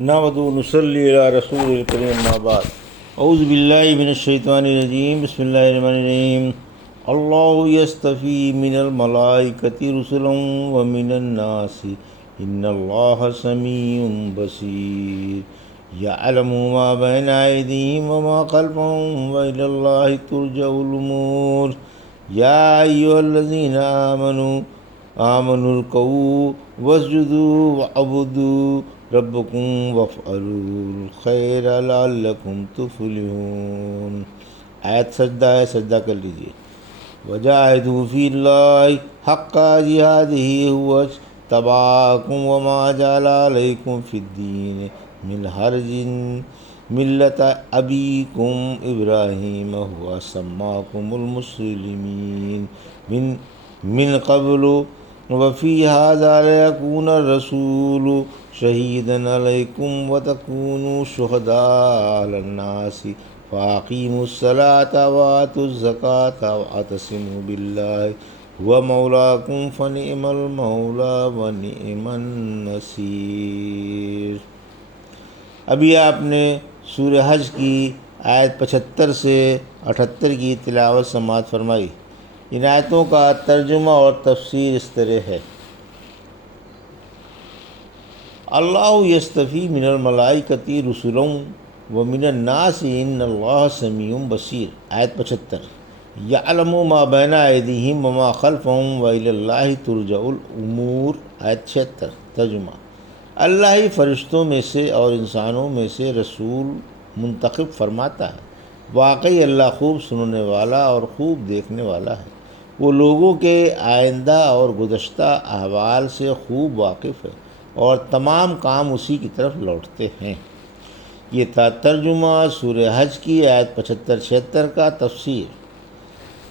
نحمدہ و نصلی علی رسول الکریم اما بعد اعوذ باللہ من الشیطان الرجیم بسم اللہ الرحمن الرحیم اللہ یستفی من الملائکۃ رسلا ومن الناس ان اللہ سمیع بصیر یعلم ما بین ایدیہم وما خلفہم والی اللہ ترجع الامور یا ایھا الذین آمنوا ارکعوا واسجدوا واعبدوا ربکم وافعلوا الخیر لعلکم تفلحون۔ آیت سجدہ ہے، سجدہ کر لیجیے۔ وجاہدوا فی اللہ حق جہادہ هو اجتباکم وما جعل علیکم فی الدین من حرج ملۃ ابیکم ابراہیم هو سماکم المسلمین من قبل وفی ھذا لیکون الرسول شہیدا علیکم وتکونوا شہداء علی الناس فاقیموا الصلاۃ وآتوا الزکاۃ واعتصموا باللہ هو مولاکم فنعم المولا ونعم النصیر۔ ابھی آپ نے سورہ حج کی آیت 75 سے 78 کی تلاوت سماعت فرمائی۔ ان آیتوں کا ترجمہ اور تفسیر اس طرح ہے۔ اللہ یستفی من الملائکۃ رسلا ومن الناس ان اللہ سمیع بصیر۔ آیت 75۔ یعلم ما بین ایدیہم وما خلفہم والی اللہ ترجع الامور۔ آیت 76۔ ترجمہ: اللہ ہی فرشتوں میں سے اور انسانوں میں سے رسول منتخب فرماتا ہے۔ واقعی اللہ خوب سننے والا اور خوب دیکھنے والا ہے۔ وہ لوگوں کے آئندہ اور گزشتہ احوال سے خوب واقف ہے اور تمام کام اسی کی طرف لوٹتے ہیں۔ یہ تھا ترجمہ سورہ حج کی آیت 75-76 کا تفسیر۔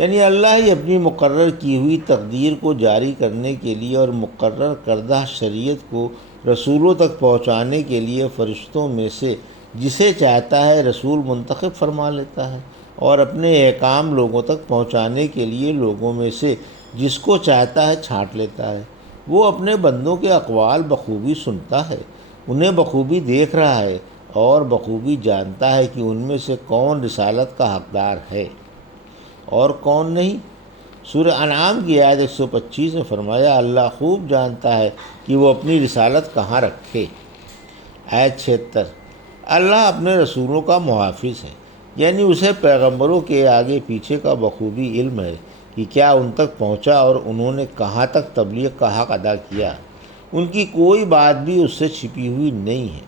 یعنی اللہ ہی اپنی مقرر کی ہوئی تقدیر کو جاری کرنے کے لیے اور مقرر کردہ شریعت کو رسولوں تک پہنچانے کے لیے فرشتوں میں سے جسے چاہتا ہے رسول منتخب فرما لیتا ہے، اور اپنے احکام لوگوں تک پہنچانے کے لیے لوگوں میں سے جس کو چاہتا ہے چھانٹ لیتا ہے۔ وہ اپنے بندوں کے اقوال بخوبی سنتا ہے، انہیں بخوبی دیکھ رہا ہے اور بخوبی جانتا ہے کہ ان میں سے کون رسالت کا حقدار ہے اور کون نہیں۔ سورہ انعام کی آیت 125 میں فرمایا، اللہ خوب جانتا ہے کہ وہ اپنی رسالت کہاں رکھے۔ آیت 76۔ اللہ اپنے رسولوں کا محافظ ہے، یعنی اسے پیغمبروں کے آگے پیچھے کا بخوبی علم ہے کہ کیا ان تک پہنچا اور انہوں نے کہاں تک تبلیغ کا حق ادا کیا۔ ان کی کوئی بات بھی اس سے چھپی ہوئی نہیں ہے۔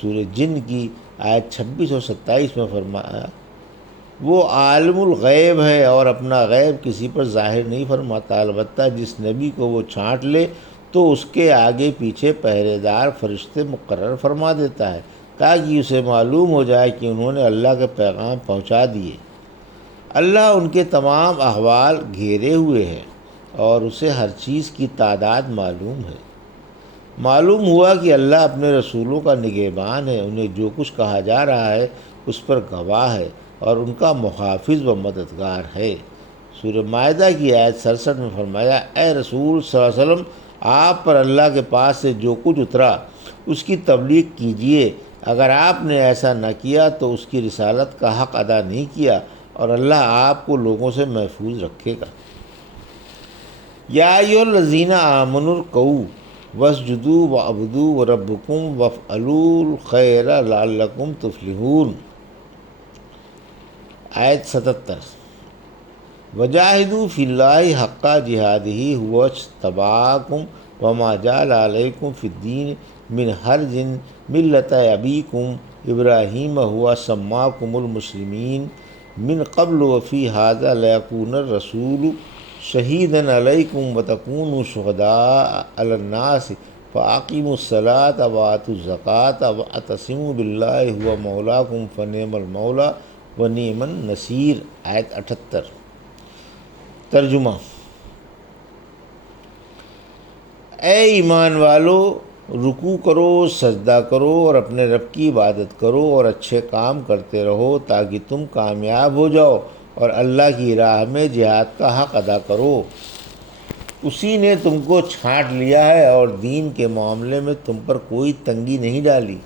سورہ جن کی آیت 26 اور 27 میں فرمایا، وہ عالم الغیب ہے اور اپنا غیب کسی پر ظاہر نہیں فرماتا، البتہ جس نبی کو وہ چھانٹ لے تو اس کے آگے پیچھے پہرے دار فرشتے مقرر فرما دیتا ہے تاکہ اسے معلوم ہو جائے کہ انہوں نے اللہ کے پیغام پہنچا دیے۔ اللہ ان کے تمام احوال گھیرے ہوئے ہے اور اسے ہر چیز کی تعداد معلوم ہے۔ معلوم ہوا کہ اللہ اپنے رسولوں کا نگہبان ہے، انہیں جو کچھ کہا جا رہا ہے اس پر گواہ ہے اور ان کا محافظ و مددگار ہے۔ سورہ مائدہ کی آیت 67 میں فرمایا، اے رسول صلی اللہ علیہ وسلم، آپ پر اللہ کے پاس سے جو کچھ اترا اس کی تبلیغ کیجیے۔ اگر آپ نے ایسا نہ کیا تو اس کی رسالت کا حق ادا نہیں کیا اور اللہ آپ کو لوگوں سے محفوظ رکھے گا۔ یا ایھا الذین آمنوا ارکعوا واسجدوا واعبدوا ربکم وافعلوا الخیر لعلکم تفلحون۔ آیت 77۔ وجاہدوا فی اللہ حق جہادہ هو اجتباکم وما جعل علیکم فی الدین من حرج ملۃ ابیکم ابراہیم هو سماکم المسلمین من قبل وفی ھذا لیکون الرسول شہیدا علیکم وتکونوا شہداء علی الناس فاقیموا الصلاۃ وآتوا الزکاۃ واعتصموا باللہ هو مولاکم فنعم المولا ونعم النصیر۔ آیت 78۔ ترجمہ: اے ایمان والو، رکوع کرو، سجدہ کرو اور اپنے رب کی عبادت کرو اور اچھے کام کرتے رہو تاکہ تم کامیاب ہو جاؤ اور اللہ کی راہ میں جہاد کا حق ادا کرو۔ اسی نے تم کو چھانٹ لیا ہے اور دین کے معاملے میں تم پر کوئی تنگی نہیں ڈالی۔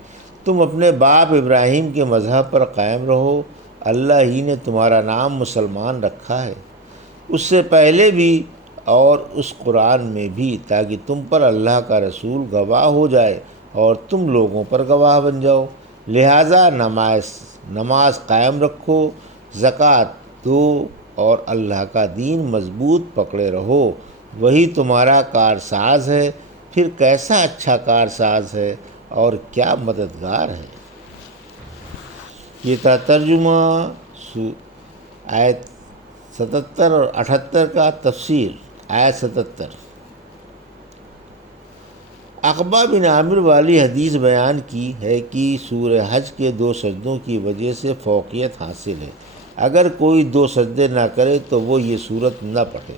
تم اپنے باپ ابراہیم کے مذہب پر قائم رہو، اللہ ہی نے تمہارا نام مسلمان رکھا ہے، اس سے پہلے بھی اور اس قرآن میں بھی، تاکہ تم پر اللہ کا رسول گواہ ہو جائے اور تم لوگوں پر گواہ بن جاؤ۔ لہٰذا نماز قائم رکھو، زکوٰۃ دو اور اللہ کا دین مضبوط پکڑے رہو، وہی تمہارا کارساز ہے، پھر کیسا اچھا کارساز ہے اور کیا مددگار ہے۔ یہ تھا ترجمہ آیت 77 اور 78 کا تفسیر۔ آیت 77، عقبہ بن عامر والی حدیث بیان کی ہے کہ سورہ حج کے 2 سجدوں کی وجہ سے فوقیت حاصل ہے۔ اگر کوئی 2 سجدے نہ کرے تو وہ یہ سورت نہ پڑھے۔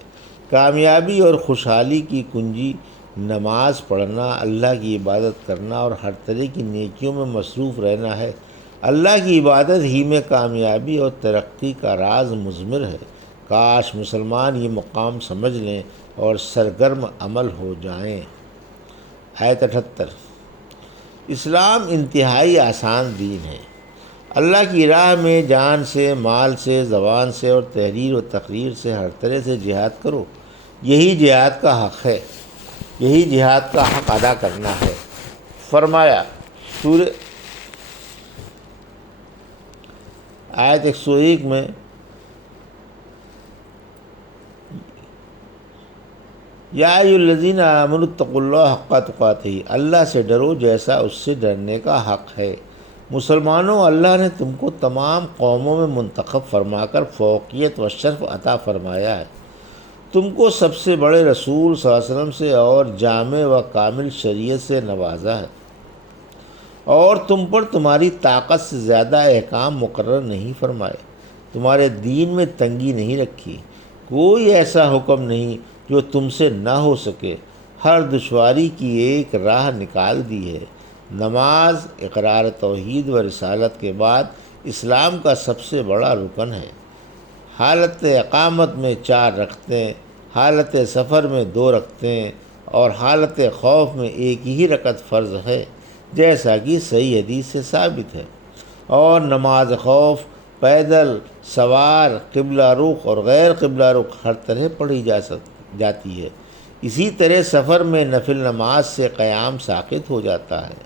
کامیابی اور خوشحالی کی کنجی نماز پڑھنا، اللہ کی عبادت کرنا اور ہر طرح کی نیکیوں میں مصروف رہنا ہے۔ اللہ کی عبادت ہی میں کامیابی اور ترقی کا راز مضمر ہے۔ کاش مسلمان یہ مقام سمجھ لیں اور سرگرم عمل ہو جائیں۔ آیت 78، اسلام انتہائی آسان دین ہے۔ اللہ کی راہ میں جان سے، مال سے، زبان سے اور تحریر و تقریر سے ہر طرح سے جہاد کرو، یہی جہاد کا حق ہے، یہی جہاد کا حق ادا کرنا ہے۔ فرمایا سورہ آیت 101 میں، یا ایھا الذین آمنوا اتقوا اللہ حق تقاتہ، اللہ سے ڈرو جیسا اس سے ڈرنے کا حق ہے۔ مسلمانوں، اللہ نے تم کو تمام قوموں میں منتخب فرما کر فوقیت و شرف عطا فرمایا ہے، تم کو سب سے بڑے رسول صلی اللہ علیہ وسلم سے اور جامع و کامل شریعت سے نوازا ہے، اور تم پر تمہاری طاقت سے زیادہ احکام مقرر نہیں فرمائے، تمہارے دین میں تنگی نہیں رکھی، کوئی ایسا حکم نہیں جو تم سے نہ ہو سکے، ہر دشواری کی ایک راہ نکال دی ہے۔ نماز اقرار توحید و رسالت کے بعد اسلام کا سب سے بڑا رکن ہے۔ حالت اقامت میں 4 رکعتیں، حالت سفر میں 2 رکعتیں اور حالت خوف میں 1 ہی رکعت فرض ہے، جیسا کہ صحیح حدیث سے ثابت ہے۔ اور نماز خوف پیدل، سوار، قبلہ رخ اور غیر قبلہ رخ ہر طرح پڑھی جاتی ہے۔ اسی طرح سفر میں نفل نماز سے قیام ساقط ہو جاتا ہے،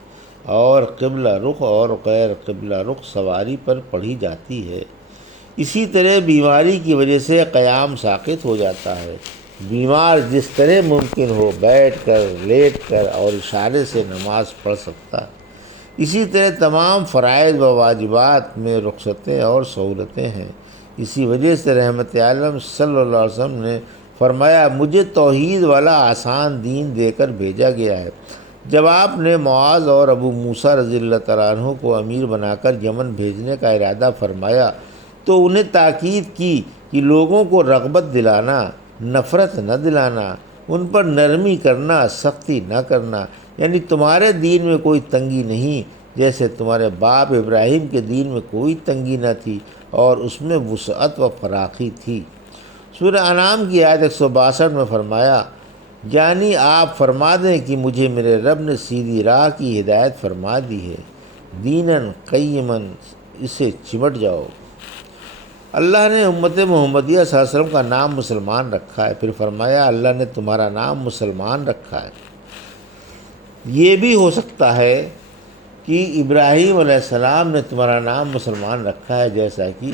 اور قبلہ رخ اور غیر قبلہ رخ سواری پر پڑھی جاتی ہے۔ اسی طرح بیماری کی وجہ سے قیام ساقط ہو جاتا ہے، بیمار جس طرح ممکن ہو بیٹھ کر، لیٹ کر اور اشارے سے نماز پڑھ سکتا ہے۔ اسی طرح تمام فرائض و واجبات میں رخصتیں اور سہولتیں ہیں۔ اسی وجہ سے رحمت عالم صلی اللہ علیہ وسلم نے فرمایا، مجھے توحید والا آسان دین دے کر بھیجا گیا ہے۔ جب آپ نے معاذ اور ابو موسیٰ رضی اللہ تعالیٰ عنہ کو امیر بنا کر یمن بھیجنے کا ارادہ فرمایا تو انہیں تاکید کی کہ لوگوں کو رغبت دلانا، نفرت نہ دلانا، ان پر نرمی کرنا، سختی نہ کرنا، یعنی تمہارے دین میں کوئی تنگی نہیں، جیسے تمہارے باپ ابراہیم کے دین میں کوئی تنگی نہ تھی اور اس میں وسعت و فراخی تھی۔ سورہ انعام کی آیت 162 میں فرمایا، یعنی آپ فرما دیں کہ مجھے میرے رب نے سیدھی راہ کی ہدایت فرما دی ہے، دیناً قیماً، اسے چمٹ جاؤ۔ اللہ نے امت محمدیہ صلی اللہ علیہ وسلم کا نام مسلمان رکھا ہے، پھر فرمایا اللہ نے تمہارا نام مسلمان رکھا ہے۔ یہ بھی ہو سکتا ہے کہ ابراہیم علیہ السلام نے تمہارا نام مسلمان رکھا ہے، جیسا کہ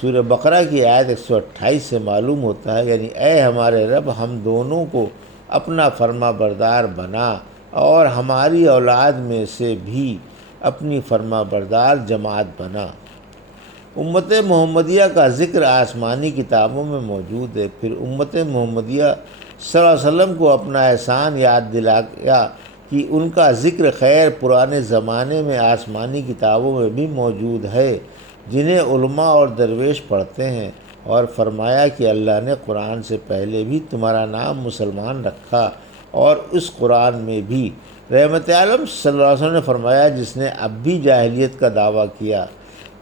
سورہ بقرہ کی آیت 128 سے معلوم ہوتا ہے، یعنی اے ہمارے رب، ہم دونوں کو اپنا فرما بردار بنا اور ہماری اولاد میں سے بھی اپنی فرما بردار جماعت بنا۔ امت محمدیہ کا ذکر آسمانی کتابوں میں موجود ہے، پھر امت محمدیہ صلی اللہ علیہ وسلم کو اپنا احسان یاد دلایا کہ ان کا ذکر خیر پرانے زمانے میں آسمانی کتابوں میں بھی موجود ہے، جنہیں علماء اور درویش پڑھتے ہیں، اور فرمایا کہ اللہ نے قرآن سے پہلے بھی تمہارا نام مسلمان رکھا، اور اس قرآن میں بھی رحمت عالم صلی اللہ علیہ وسلم نے فرمایا، جس نے اب بھی جاہلیت کا دعویٰ کیا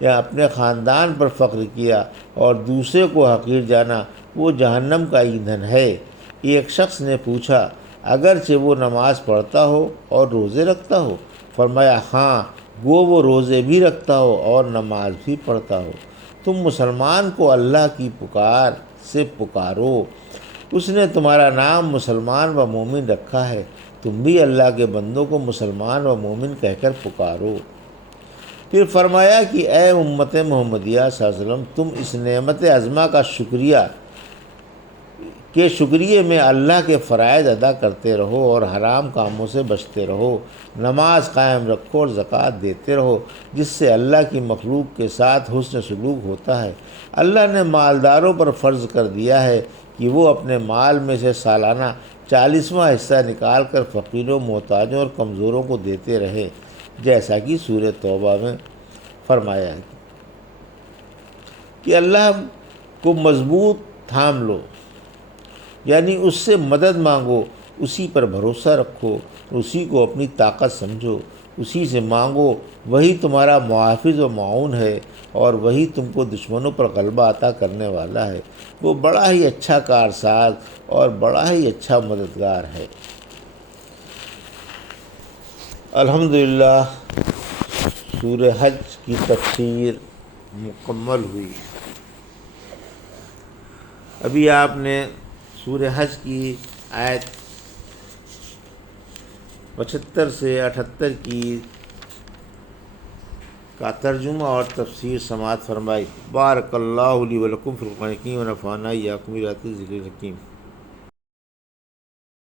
یا اپنے خاندان پر فخر کیا اور دوسرے کو حقیر جانا، وہ جہنم کا ایندھن ہے۔ ایک شخص نے پوچھا اگرچہ وہ نماز پڑھتا ہو اور روزے رکھتا ہو؟ فرمایا ہاں، گو وہ روزے بھی رکھتا ہو اور نماز بھی پڑھتا ہو۔ تم مسلمان کو اللہ کی پکار سے پکارو، اس نے تمہارا نام مسلمان و مومن رکھا ہے، تم بھی اللہ کے بندوں کو مسلمان و مومن کہہ کر پکارو۔ پھر فرمایا کہ اے امت محمدیہ صلی اللہ علیہ وسلم، تم اس نعمت عظمہ کا شکریے میں اللہ کے فرائض ادا کرتے رہو اور حرام کاموں سے بچتے رہو، نماز قائم رکھو اور زکوٰۃ دیتے رہو، جس سے اللہ کی مخلوق کے ساتھ حسن سلوک ہوتا ہے۔ اللہ نے مالداروں پر فرض کر دیا ہے کہ وہ اپنے مال میں سے سالانہ 40واں حصہ نکال کر فقیروں، محتاجوں اور کمزوروں کو دیتے رہے، جیسا کہ سورہ توبہ میں فرمایا ہے کہ اللہ کو مضبوط تھام لو، یعنی اس سے مدد مانگو، اسی پر بھروسہ رکھو، اسی کو اپنی طاقت سمجھو، اسی سے مانگو، وہی تمہارا محافظ و معاون ہے اور وہی تم کو دشمنوں پر غلبہ عطا کرنے والا ہے۔ وہ بڑا ہی اچھا کارساز اور بڑا ہی اچھا مددگار ہے۔ الحمدللہ سورہ حج کی تفسیر مکمل ہوئی۔ ابھی آپ نے سورہ حج کی آیت 75 سے 78 کی کا ترجمہ اور تفسیر سماعت فرمائی۔ بارک اللہ لی و لکم فی القرآن الحکیم و نفعنی وایاکم بآیات الذکر الحکیم۔